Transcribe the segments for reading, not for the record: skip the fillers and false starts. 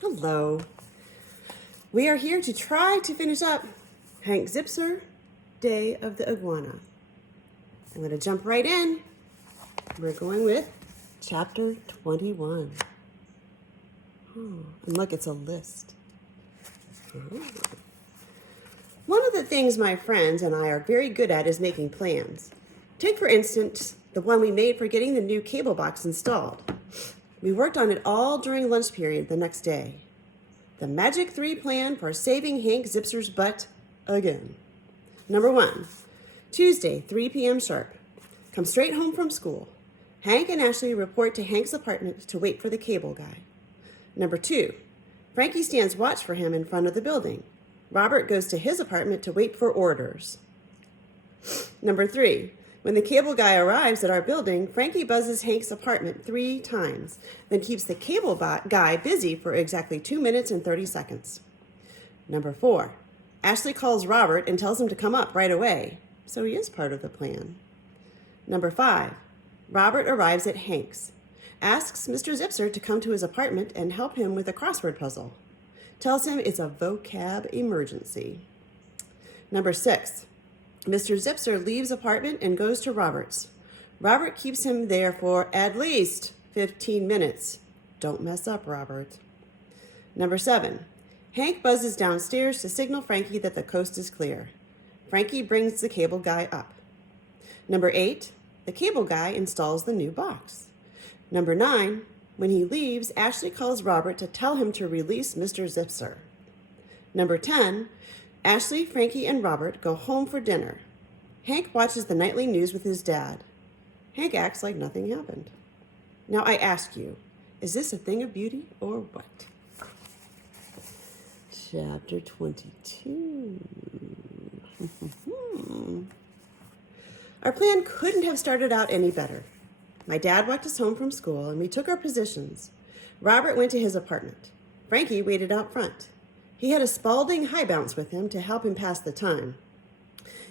Hello. We are here to try to finish up Hank Zipzer, Day of the Iguana. I'm going to jump right in. We're going with chapter 21. And look, it's a list. One of the things my friends and I are very good at is making plans. Take, for instance, the one we made for getting the new cable box installed. We worked on it all during lunch period the next day. The Magic 3 plan for saving Hank Zipzer's butt again. Number 1, Tuesday, 3 p.m. sharp. Come straight home from school. Hank and Ashley report to Hank's apartment to wait for the cable guy. Number 2, Frankie stands watch for him in front of the building. Robert goes to his apartment to wait for orders. Number 3, when the cable guy arrives at our building, Frankie buzzes Hank's apartment 3 times, then keeps the cable guy busy for exactly 2 minutes and 30 seconds. Number 4, Ashley calls Robert and tells him to come up right away, so he is part of the plan. Number 5, Robert arrives at Hank's, asks Mr. Zipzer to come to his apartment and help him with a crossword puzzle, tells him it's a vocab emergency. Number 6, Mr. Zipzer leaves apartment and goes to Robert's. Robert keeps him there for at least 15 minutes. Don't mess up, Robert. Number 7, Hank buzzes downstairs to signal Frankie that the coast is clear. Frankie brings the cable guy up. Number 8, the cable guy installs the new box. Number 9, when he leaves, Ashley calls Robert to tell him to release Mr. Zipzer. Number 10, Ashley, Frankie, and Robert go home for dinner. Hank watches the nightly news with his dad. Hank acts like nothing happened. Now I ask you, is this a thing of beauty or what? Chapter 22. Our plan couldn't have started out any better. My dad walked us home from school and we took our positions. Robert went to his apartment. Frankie waited out front. He had a Spalding high bounce with him to help him pass the time.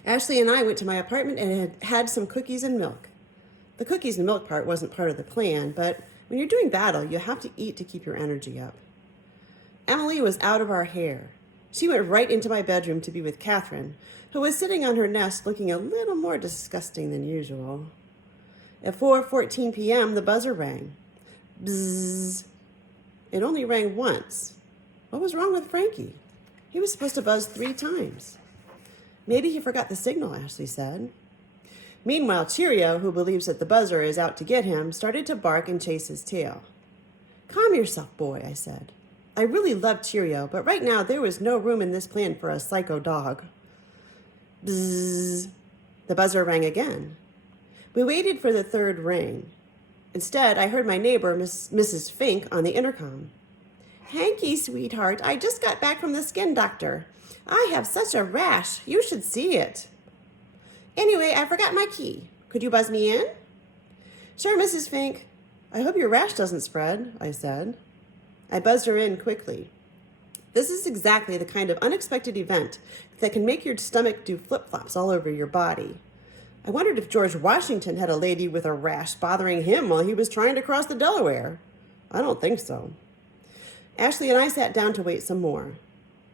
Ashley and I went to my apartment and had some cookies and milk. The cookies and milk part wasn't part of the plan, but when you're doing battle, you have to eat to keep your energy up. Emily was out of our hair. She went right into my bedroom to be with Catherine, who was sitting on her nest looking a little more disgusting than usual. At 4:14 p.m., the buzzer rang. Bzzz. It only rang once. What was wrong with Frankie? He was supposed to buzz 3 times. Maybe he forgot the signal, Ashley said. Meanwhile, Cheerio, who believes that the buzzer is out to get him, started to bark and chase his tail. Calm yourself, boy, I said. I really love Cheerio, but right now there was no room in this plan for a psycho dog. Bzzz. The buzzer rang again. We waited for the 3rd ring. Instead, I heard my neighbor, Mrs. Fink, on the intercom. Hanky, sweetheart, I just got back from the skin doctor. I have such a rash. You should see it. Anyway, I forgot my key. Could you buzz me in? Sure, Mrs. Fink. I hope your rash doesn't spread, I said. I buzzed her in quickly. This is exactly the kind of unexpected event that can make your stomach do flip-flops all over your body. I wondered if George Washington had a lady with a rash bothering him while he was trying to cross the Delaware. I don't think so. Ashley and I sat down to wait some more.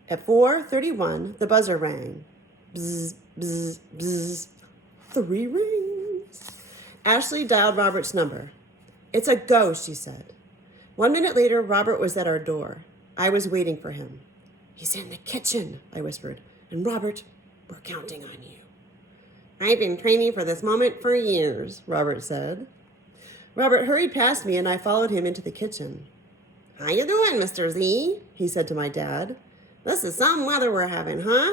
At 4:31, the buzzer rang. Bzz, bzz, bzz. 3 rings. Ashley dialed Robert's number. It's a go, she said. 1 minute later, Robert was at our door. I was waiting for him. He's in the kitchen, I whispered. And Robert, we're counting on you. I've been training for this moment for years, Robert said. Robert hurried past me and I followed him into the kitchen. How you doing, Mr. Z? He said to my dad. This is some weather we're having, huh?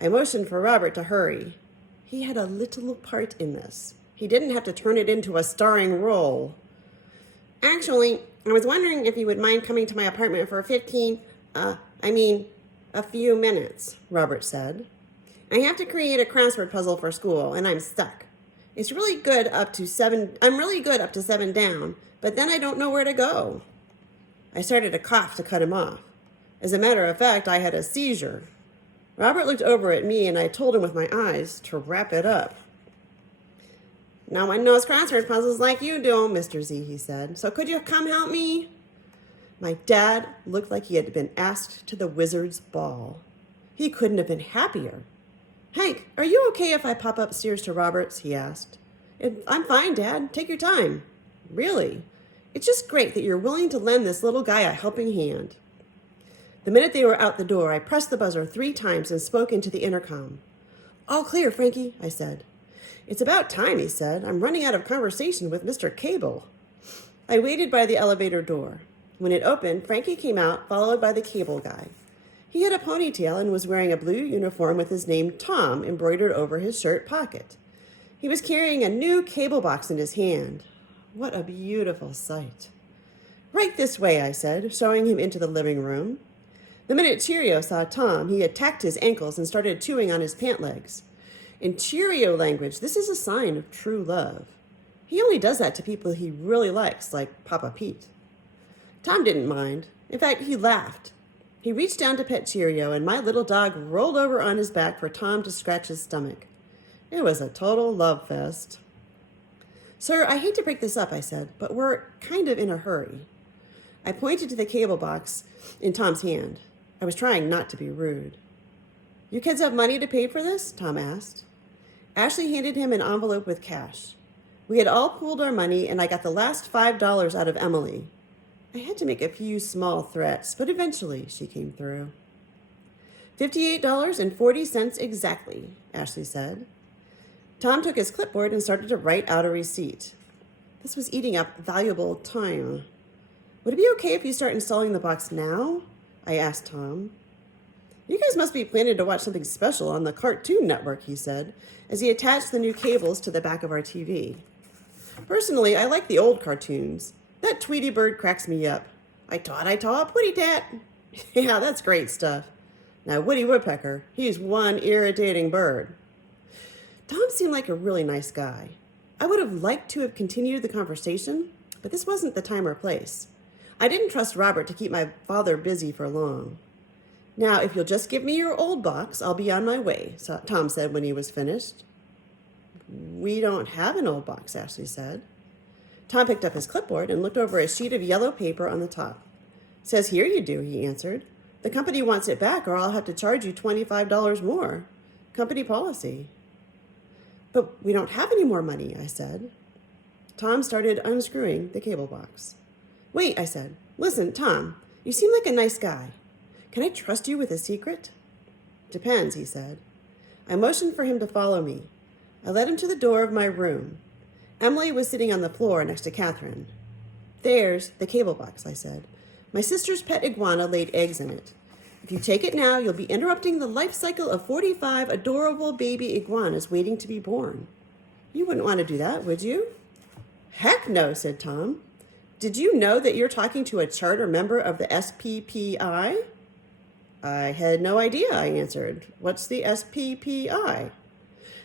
I motioned for Robert to hurry. He had a little part in this. He didn't have to turn it into a starring role. Actually, I was wondering if you would mind coming to my apartment for a few minutes, Robert said. I have to create a crossword puzzle for school, and I'm stuck. I'm really good up to 7 down, but then I don't know where to go. I started to cough to cut him off. As a matter of fact, I had a seizure. Robert looked over at me, and I told him with my eyes to wrap it up. No one knows crossword puzzles like you do, Mr. Z, he said. So could you come help me? My dad looked like he had been asked to the wizard's ball. He couldn't have been happier. "Hank, are you okay if I pop upstairs to Robert's?" he asked. "I'm fine, Dad. Take your time." "Really? It's just great that you're willing to lend this little guy a helping hand." The minute they were out the door, I pressed the buzzer 3 times and spoke into the intercom. "All clear, Frankie," I said. "It's about time," he said. "I'm running out of conversation with Mr. Cable." I waited by the elevator door. When it opened, Frankie came out, followed by the cable guy. He had a ponytail and was wearing a blue uniform with his name Tom embroidered over his shirt pocket. He was carrying a new cable box in his hand. What a beautiful sight. "Right this way," I said, showing him into the living room. The minute Cheerio saw Tom, he attacked his ankles and started chewing on his pant legs. In Cheerio language, this is a sign of true love. He only does that to people he really likes, like Papa Pete. Tom didn't mind. In fact, he laughed. He reached down to pet Cheerio, and my little dog rolled over on his back for Tom to scratch his stomach. It was a total love fest. "Sir, I hate to break this up," I said, "but we're kind of in a hurry." I pointed to the cable box in Tom's hand. I was trying not to be rude. "You kids have money to pay for this?" Tom asked. Ashley handed him an envelope with cash. We had all pooled our money, and I got the last $5 out of Emily. I had to make a few small threats, but eventually she came through. $58.40 exactly, Ashley said. Tom took his clipboard and started to write out a receipt. This was eating up valuable time. "Would it be okay if you start installing the box now?" I asked Tom. "You guys must be planning to watch something special on the Cartoon Network," he said, as he attached the new cables to the back of our TV. "Personally, I like the old cartoons. That Tweety Bird cracks me up. I taught, putty-tat." "Yeah, that's great stuff. Now, Woody Woodpecker, he's one irritating bird." Tom seemed like a really nice guy. I would have liked to have continued the conversation, but this wasn't the time or place. I didn't trust Robert to keep my father busy for long. "Now, if you'll just give me your old box, I'll be on my way," Tom said when he was finished. "We don't have an old box," Ashley said. Tom picked up his clipboard and looked over a sheet of yellow paper on the top. "Says here you do," he answered. "The company wants it back or I'll have to charge you $25 more. Company policy." "But we don't have any more money," I said. Tom started unscrewing the cable box. "Wait," I said. "Listen, Tom, you seem like a nice guy. Can I trust you with a secret?" "Depends," he said. I motioned for him to follow me. I led him to the door of my room. Emily was sitting on the floor next to Catherine. "There's the cable box," I said. "My sister's pet iguana laid eggs in it. If you take it now, you'll be interrupting the life cycle of 45 adorable baby iguanas waiting to be born. You wouldn't want to do that, would you?" "Heck no," said Tom. "Did you know that you're talking to a charter member of the SPPI?" "I had no idea," I answered. "What's the SPPI?"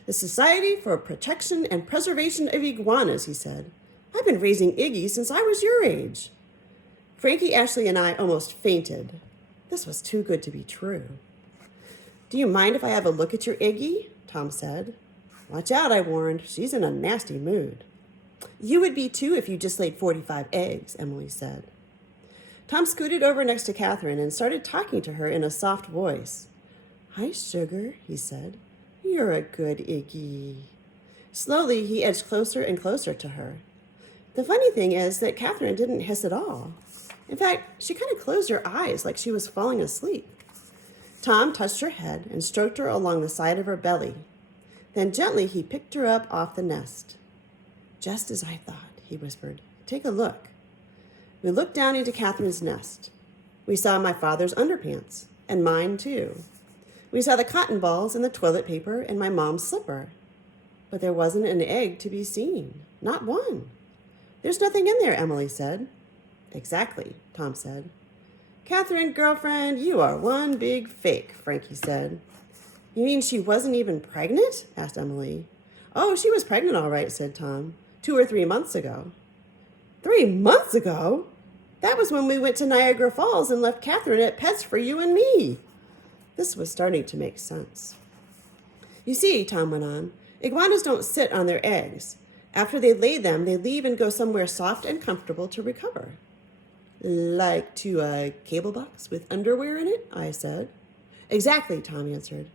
"The Society for Protection and Preservation of Iguanas," he said. "I've been raising Iggy since I was your age." Frankie, Ashley, and I almost fainted. This was too good to be true. "Do you mind if I have a look at your Iggy?" Tom said. "Watch out," I warned. "She's in a nasty mood." "You would be too if you just laid 45 eggs, Emily said. Tom scooted over next to Catherine and started talking to her in a soft voice. "Hi, sugar," he said. "You're a good Iggy." Slowly, he edged closer and closer to her. The funny thing is that Catherine didn't hiss at all. In fact, she kind of closed her eyes like she was falling asleep. Tom touched her head and stroked her along the side of her belly. Then gently he picked her up off the nest. "Just as I thought," he whispered. "Take a look." We looked down into Catherine's nest. We saw my father's underpants, and mine too. We saw the cotton balls and the toilet paper and my mom's slipper. But there wasn't an egg to be seen. Not one. "There's nothing in there," Emily said. "Exactly," Tom said. "Catherine, girlfriend, you are one big fake," Frankie said. "You mean she wasn't even pregnant?" asked Emily. "Oh, she was pregnant all right," said Tom. 2 or 3 months ago. 3 months ago? That was when we went to Niagara Falls and left Catherine at Pets for you and me. This was starting to make sense. "You see," Tom went on, "iguanas don't sit on their eggs. After they lay them, they leave and go somewhere soft and comfortable to recover." Like to a cable box with underwear in it? I said. Exactly, Tom answered.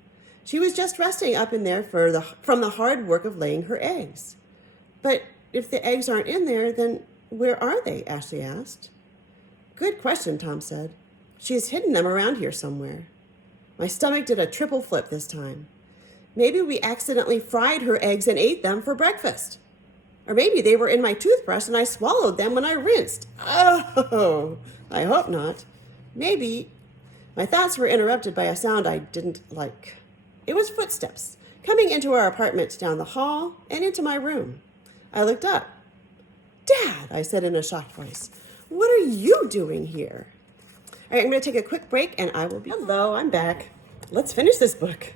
She was just resting up in there from the hard work of laying her eggs. But if the eggs aren't in there, then where are they? Ashley asked. Good question, Tom said. She's hidden them around here somewhere. My stomach did a triple flip this time. Maybe we accidentally fried her eggs and ate them for breakfast. Or maybe they were in my toothbrush and I swallowed them when I rinsed. Oh, I hope not. Maybe. My thoughts were interrupted by a sound I didn't like. It was footsteps coming into our apartment down the hall and into my room. I looked up. Dad, I said in a shocked voice, what are you doing here? All right, I'm going to take a quick break and I will be... Hello, I'm back. Let's finish this book.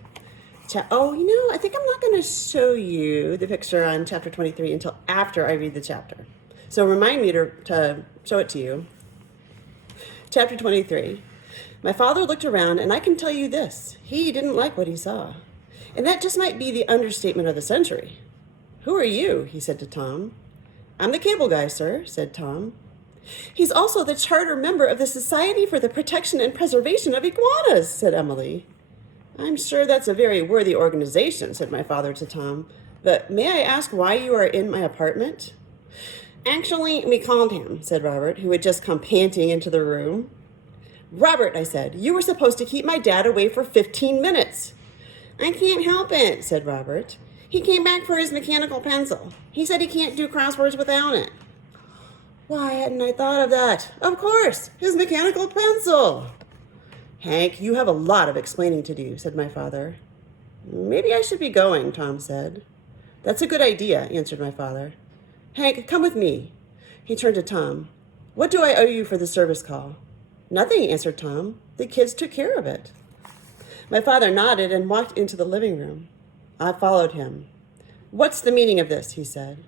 I think I'm not going to show you the picture on chapter 23 until after I read the chapter. So remind me to show it to you. Chapter 23. My father looked around, and I can tell you this. He didn't like what he saw. And that just might be the understatement of the century. Who are you? He said to Tom. I'm the cable guy, sir, said Tom. He's also the charter member of the Society for the Protection and Preservation of Iguanas, said Emily. I'm sure that's a very worthy organization, said my father to Tom. But may I ask why you are in my apartment? Actually, we called him, said Robert, who had just come panting into the room. Robert, I said, you were supposed to keep my dad away for 15 minutes. I can't help it, said Robert. He came back for his mechanical pencil. He said he can't do crosswords without it. Why hadn't I thought of that? Of course, his mechanical pencil. Hank, you have a lot of explaining to do, said my father. Maybe I should be going, Tom said. That's a good idea, answered my father. Hank, come with me. He turned to Tom. What do I owe you for the service call? Nothing, answered Tom. The kids took care of it. My father nodded and walked into the living room. I followed him. What's the meaning of this? He said.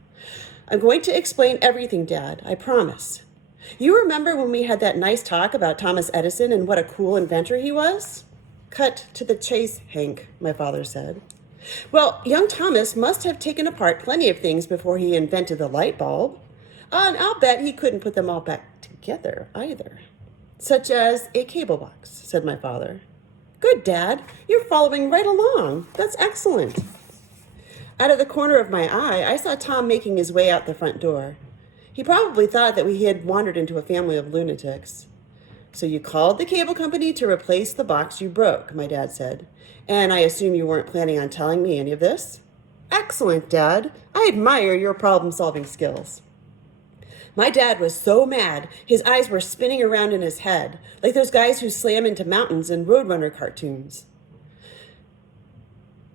I'm going to explain everything, Dad, I promise. You remember when we had that nice talk about Thomas Edison and what a cool inventor he was? Cut to the chase, Hank, my father said. Well, young Thomas must have taken apart plenty of things before he invented the light bulb. And I'll bet he couldn't put them all back together either. Such as a cable box, said my father. Good, Dad. You're following right along. That's excellent. Out of the corner of my eye, I saw Tom making his way out the front door. He probably thought that we had wandered into a family of lunatics. So you called the cable company to replace the box you broke, my dad said. And I assume you weren't planning on telling me any of this? Excellent, Dad. I admire your problem-solving skills. My dad was so mad, his eyes were spinning around in his head, like those guys who slam into mountains in Roadrunner cartoons.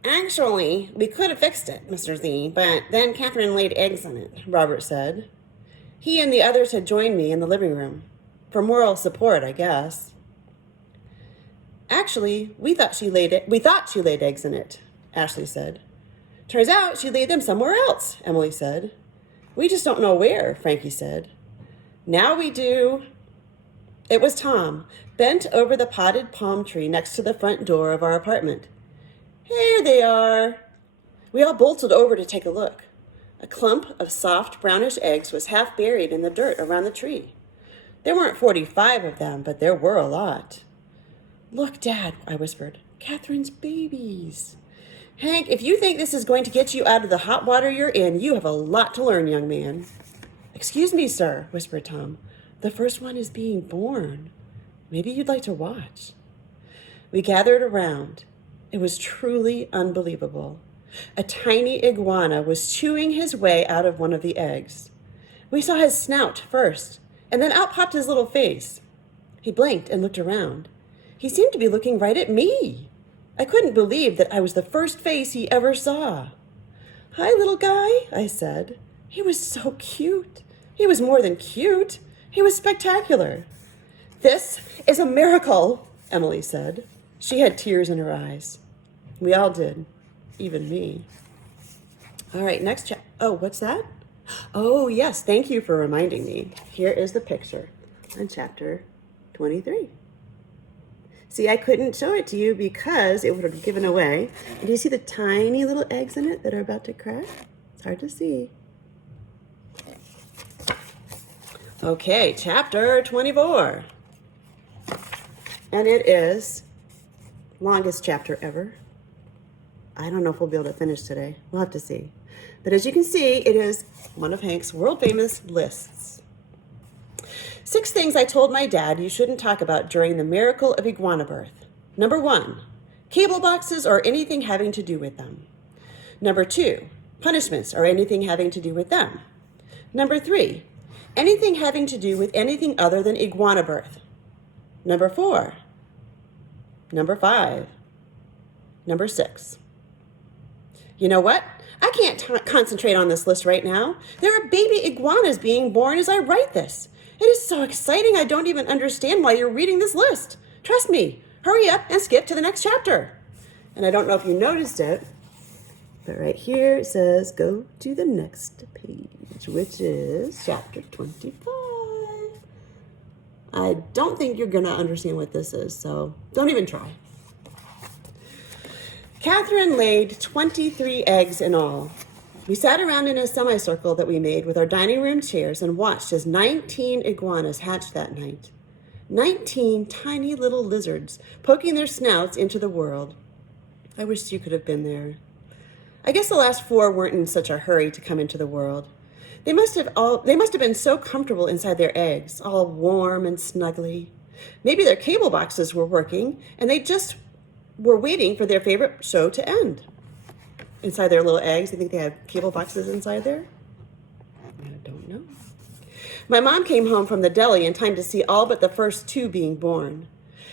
Actually, we could have fixed it, Mr. Z, but then Catherine laid eggs in it, Robert said. He and the others had joined me in the living room. For moral support, I guess. Actually, we thought she laid eggs in it, Ashley said. Turns out she laid them somewhere else, Emily said. We just don't know where, Frankie said. Now we do. It was Tom, bent over the potted palm tree next to the front door of our apartment. Here they are. We all bolted over to take a look. A clump of soft brownish eggs was half buried in the dirt around the tree. There weren't 45 of them, but there were a lot. Look, Dad, I whispered. Catherine's babies. Hank, if you think this is going to get you out of the hot water you're in, you have a lot to learn, young man. Excuse me, sir, whispered Tom. The first one is being born. Maybe you'd like to watch. We gathered around. It was truly unbelievable. A tiny iguana was chewing his way out of one of the eggs. We saw his snout first, and then out popped his little face. He blinked and looked around. He seemed to be looking right at me. I couldn't believe that I was the first face he ever saw. Hi, little guy, I said. He was so cute. He was more than cute. He was spectacular. This is a miracle, Emily said. She had tears in her eyes. We all did, even me. All right, next chapter. Oh, what's that? Oh, yes, thank you for reminding me. Here is the picture on chapter 23. See, I couldn't show it to you because it would have given away. And do you see the tiny little eggs in it that are about to crack? It's hard to see. Okay, chapter 24. And it is longest chapter ever. I don't know if we'll be able to finish today. We'll have to see. But as you can see, it is one of Hank's world famous lists. 6 things I told my dad you shouldn't talk about during the miracle of iguana birth. Number 1, cable boxes or anything having to do with them. Number 2, punishments or anything having to do with them. Number 3, anything having to do with anything other than iguana birth. Number 4. Number 5. Number 6. You know what? I can't concentrate on this list right now. There are baby iguanas being born as I write this. It is so exciting I don't even understand why you're reading this list. Trust me, hurry up and skip to the next chapter. And I don't know if you noticed it, but right here it says go to the next page, which is chapter 25. I don't think you're going to understand what this is, so don't even try. Catherine laid 23 eggs in all. We sat around in a semicircle that we made with our dining room chairs and watched as 19 iguanas hatched that night. 19 tiny little lizards poking their snouts into the world. I wish you could have been there. I guess the last 4 weren't in such a hurry to come into the world. They must have been so comfortable inside their eggs, all warm and snuggly. Maybe their cable boxes were working, and they just were waiting for their favorite show to end. Inside their little eggs, you think they have cable boxes inside there? I don't know. My mom came home from the deli in time to see all but the first 2 being born.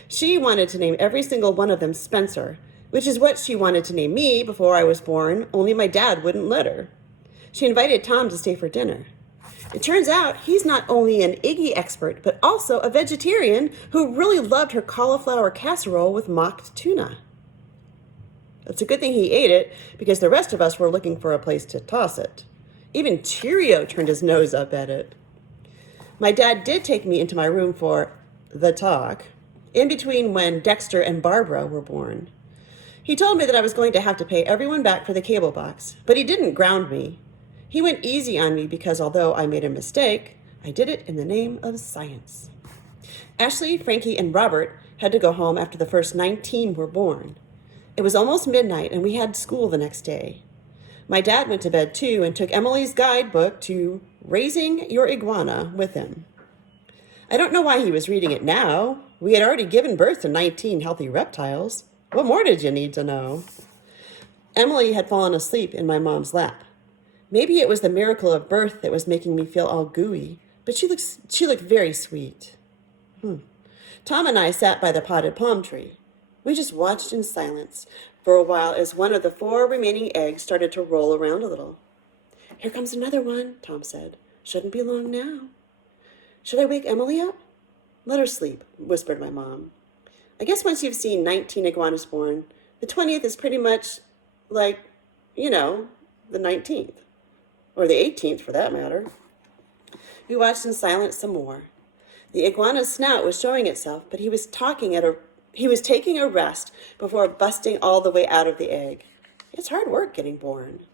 She wanted to name every single one of them Spencer, which is what she wanted to name me before I was born, only my dad wouldn't let her. She invited Tom to stay for dinner. It turns out he's not only an Iggy expert, but also a vegetarian who really loved her cauliflower casserole with mocked tuna. It's a good thing he ate it, because the rest of us were looking for a place to toss it. Even Cheerio turned his nose up at it. My dad did take me into my room for the talk, in between when Dexter and Barbara were born. He told me that I was going to have to pay everyone back for the cable box, but he didn't ground me. He went easy on me because although I made a mistake, I did it in the name of science. Ashley, Frankie, and Robert had to go home after the first 19 were born. It was almost midnight, and we had school the next day. My dad went to bed too and took Emily's guidebook to Raising Your Iguana with him. I don't know why he was reading it now. We had already given birth to 19 healthy reptiles. What more did you need to know? Emily had fallen asleep in my mom's lap. Maybe it was the miracle of birth that was making me feel all gooey, but she looked very sweet. Tom and I sat by the potted palm tree. We just watched in silence for a while as one of the 4 remaining eggs started to roll around a little. Here comes another one, Tom said. Shouldn't be long now. Should I wake Emily up? Let her sleep, whispered my mom. I guess once you've seen 19 iguanas born, the 20th is pretty much like, the 19th. Or the 18th, for that matter. We watched in silence some more. The iguana's snout was showing itself, but he was taking a rest before busting all the way out of the egg. It's hard work getting born.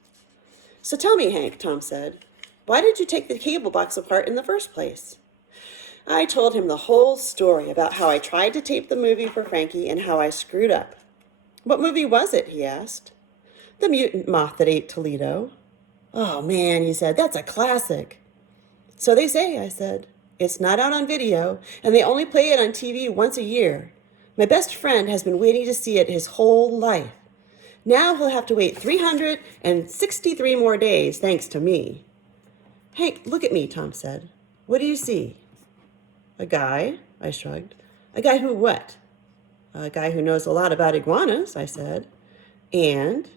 So tell me, Hank, Tom said, why did you take the cable box apart in the first place? I told him the whole story about how I tried to tape the movie for Frankie and how I screwed up. What movie was it, he asked. The Mutant Moth That Ate Toledo. Oh, man, he said, that's a classic. So they say, I said. It's not out on video, and they only play it on TV once a year. My best friend has been waiting to see it his whole life. Now he'll have to wait 363 more days, thanks to me. Hank, look at me, Tom said. What do you see? A guy, I shrugged. A guy who what? A guy who knows a lot about iguanas, I said. And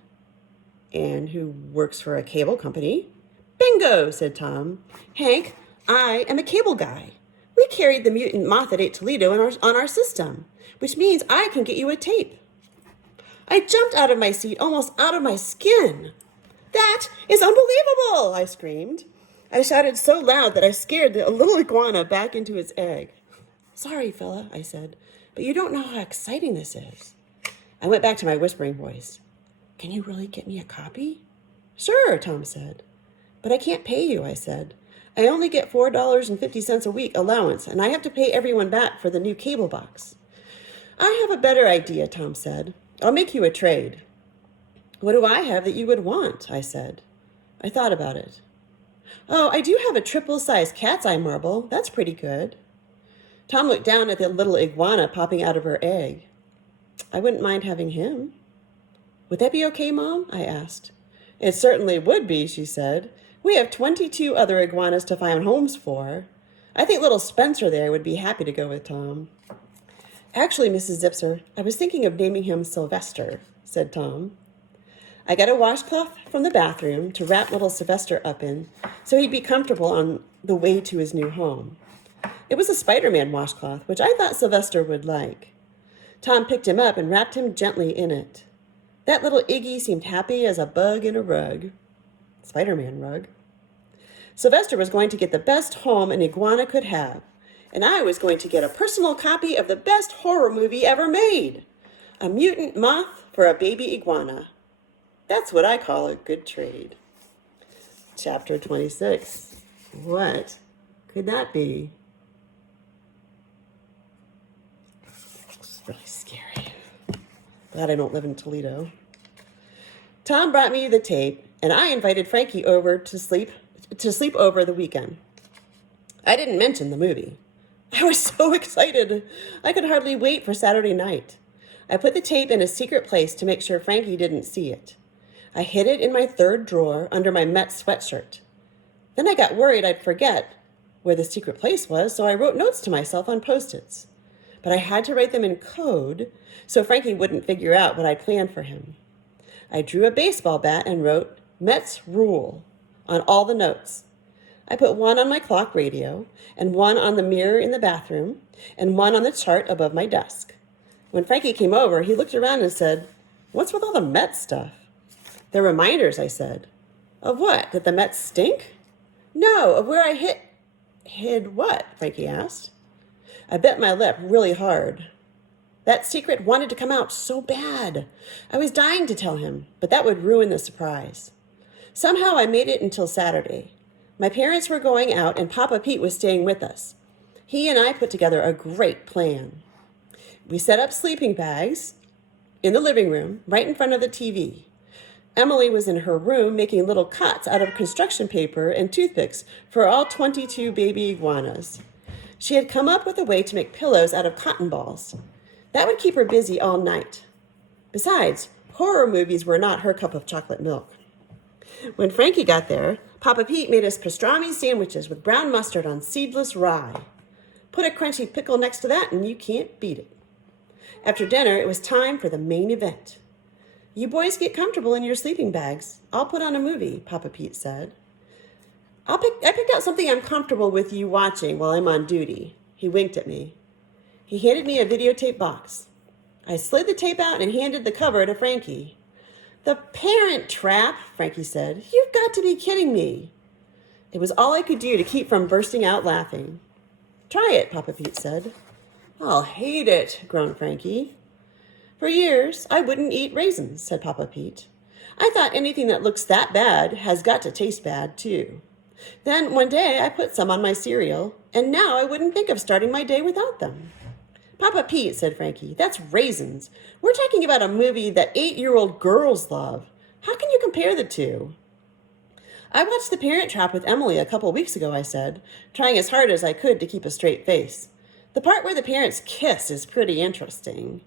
who works for a cable company. Bingo, said Tom. Hank, I am a cable guy. We carried the Mutant Moth That Ate Toledo on our system, which means I can get you a tape. I jumped out of my seat, almost out of my skin. That is unbelievable, I screamed. I shouted so loud that I scared the little iguana back into its egg. Sorry, fella, I said, but you don't know how exciting this is. I went back to my whispering voice. Can you really get me a copy? Sure, Tom said. But I can't pay you, I said. I only get $4.50 a week allowance, and I have to pay everyone back for the new cable box. I have a better idea, Tom said. I'll make you a trade. What do I have that you would want? I said. I thought about it. Oh, I do have a triple-sized cat's eye marble. That's pretty good. Tom looked down at the little iguana popping out of her egg. I wouldn't mind having him. Would that be okay, Mom? I asked. It certainly would be, she said. We have 22 other iguanas to find homes for. I think little Spencer there would be happy to go with Tom. Actually, Mrs. Zipzer, I was thinking of naming him Sylvester, said Tom. I got a washcloth from the bathroom to wrap little Sylvester up in so he'd be comfortable on the way to his new home. It was a Spider-Man washcloth, which I thought Sylvester would like. Tom picked him up and wrapped him gently in it. That little Iggy seemed happy as a bug in a rug. Spider-Man rug. Sylvester was going to get the best home an iguana could have, and I was going to get a personal copy of the best horror movie ever made. A mutant moth for a baby iguana. That's what I call a good trade. Chapter 26. What could that be? It's really scary. Glad I don't live in Toledo. Tom brought me the tape, and I invited Frankie over to sleep over the weekend. I didn't mention the movie. I was so excited. I could hardly wait for Saturday night. I put the tape in a secret place to make sure Frankie didn't see it. I hid it in my third drawer under my Mets sweatshirt. Then I got worried I'd forget where the secret place was, so I wrote notes to myself on Post-its. But I had to write them in code so Frankie wouldn't figure out what I'd planned for him. I drew a baseball bat and wrote, Mets rule, on all the notes. I put one on my clock radio, and one on the mirror in the bathroom, and one on the chart above my desk. When Frankie came over, he looked around and said, What's with all the Mets stuff? They're reminders, I said. Of what? That the Mets stink? No, of where I hid. Hid what? Frankie asked. I bit my lip really hard. That secret wanted to come out so bad. I was dying to tell him, but that would ruin the surprise. Somehow I made it until Saturday. My parents were going out and Papa Pete was staying with us. He and I put together a great plan. We set up sleeping bags in the living room right in front of the TV. Emily was in her room making little cots out of construction paper and toothpicks for all 22 baby iguanas. She had come up with a way to make pillows out of cotton balls. That would keep her busy all night. Besides, horror movies were not her cup of chocolate milk. When Frankie got there, Papa Pete made us pastrami sandwiches with brown mustard on seedless rye. Put a crunchy pickle next to that and you can't beat it. After dinner, it was time for the main event. You boys get comfortable in your sleeping bags. I'll put on a movie, Papa Pete said. I picked out something I'm comfortable with you watching while I'm on duty. He winked at me. He handed me a videotape box. I slid the tape out and handed the cover to Frankie. The Parent Trap, Frankie said. You've got to be kidding me. It was all I could do to keep from bursting out laughing. Try it, Papa Pete said. I'll hate it, groaned Frankie. For years, I wouldn't eat raisins, said Papa Pete. I thought anything that looks that bad has got to taste bad, too. Then one day I put some on my cereal, and now I wouldn't think of starting my day without them. Papa Pete, said Frankie, that's raisins. We're talking about a movie that 8-year-old girls love. How can you compare the two? I watched The Parent Trap with Emily a couple weeks ago, I said, trying as hard as I could to keep a straight face. The part where the parents kiss is pretty interesting.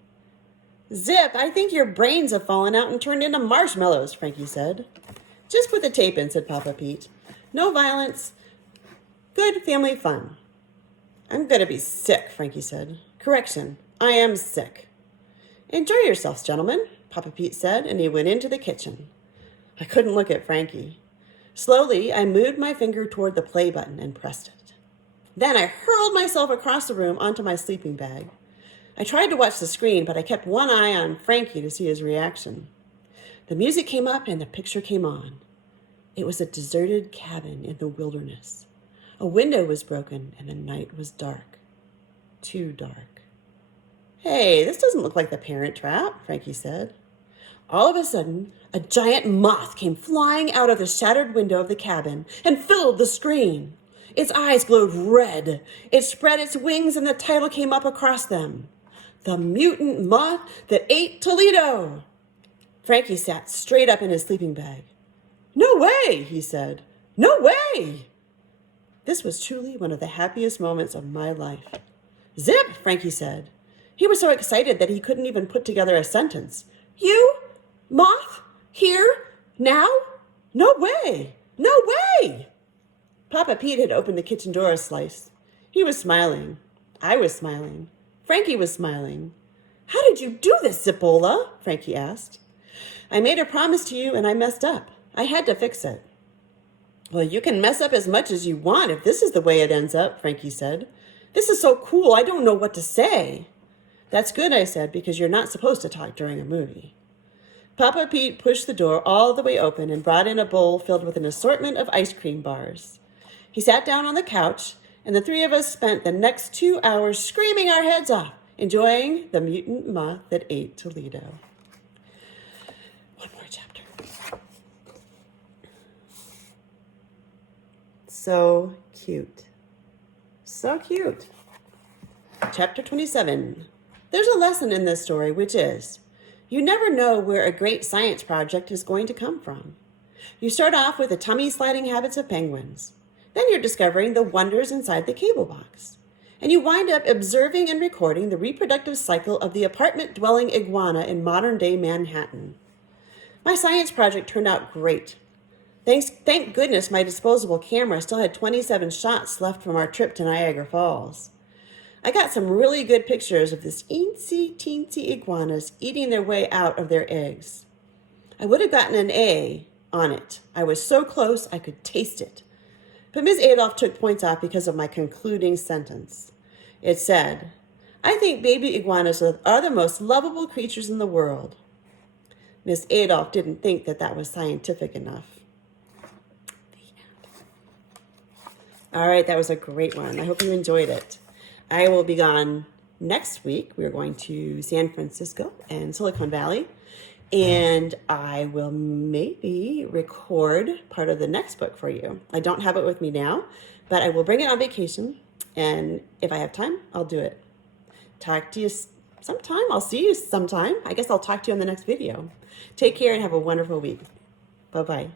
Zip, I think your brains have fallen out and turned into marshmallows, Frankie said. Just put the tape in, said Papa Pete. No violence. Good family fun. I'm going to be sick, Frankie said. Correction, I am sick. Enjoy yourselves, gentlemen, Papa Pete said, and he went into the kitchen. I couldn't look at Frankie. Slowly, I moved my finger toward the play button and pressed it. Then I hurled myself across the room onto my sleeping bag. I tried to watch the screen, but I kept one eye on Frankie to see his reaction. The music came up and the picture came on. It was a deserted cabin in the wilderness. A window was broken and the night was dark. Too dark. Hey, this doesn't look like The Parent Trap, Frankie said. All of a sudden, a giant moth came flying out of the shattered window of the cabin and filled the screen. Its eyes glowed red. It spread its wings and the title came up across them. The Mutant Moth That Ate Toledo. Frankie sat straight up in his sleeping bag. No way, he said. No way. This was truly one of the happiest moments of my life. Zip, Frankie said. He was so excited that he couldn't even put together a sentence. You? Moth? Here? Now? No way! No way! Papa Pete had opened the kitchen door a slice. He was smiling. I was smiling. Frankie was smiling. How did you do this, Zipola? Frankie asked. I made a promise to you and I messed up. I had to fix it. Well, you can mess up as much as you want if this is the way it ends up, Frankie said. This is so cool, I don't know what to say. That's good, I said, because you're not supposed to talk during a movie. Papa Pete pushed the door all the way open and brought in a bowl filled with an assortment of ice cream bars. He sat down on the couch, and the three of us spent the next 2 hours screaming our heads off, enjoying The Mutant Moth That Ate Toledo. One more chapter. So cute. So cute. Chapter 27. There's a lesson in this story, which is, you never know where a great science project is going to come from. You start off with the tummy-sliding habits of penguins. Then you're discovering the wonders inside the cable box. And you wind up observing and recording the reproductive cycle of the apartment-dwelling iguana in modern-day Manhattan. My science project turned out great. Thank goodness my disposable camera still had 27 shots left from our trip to Niagara Falls. I got some really good pictures of this teensy iguanas eating their way out of their eggs. I would have gotten an A on it. I was so close I could taste it. But Ms. Adolph took points off because of my concluding sentence. It said, I think baby iguanas are the most lovable creatures in the world. Miss Adolph didn't think that that was scientific enough. All right, that was a great one. I hope you enjoyed it. I will be gone next week. We're going to San Francisco and Silicon Valley. And I will maybe record part of the next book for you. I don't have it with me now, but I will bring it on vacation. And if I have time, I'll do it. Talk to you sometime. I'll see you sometime. I guess I'll talk to you on the next video. Take care and have a wonderful week. Bye-bye.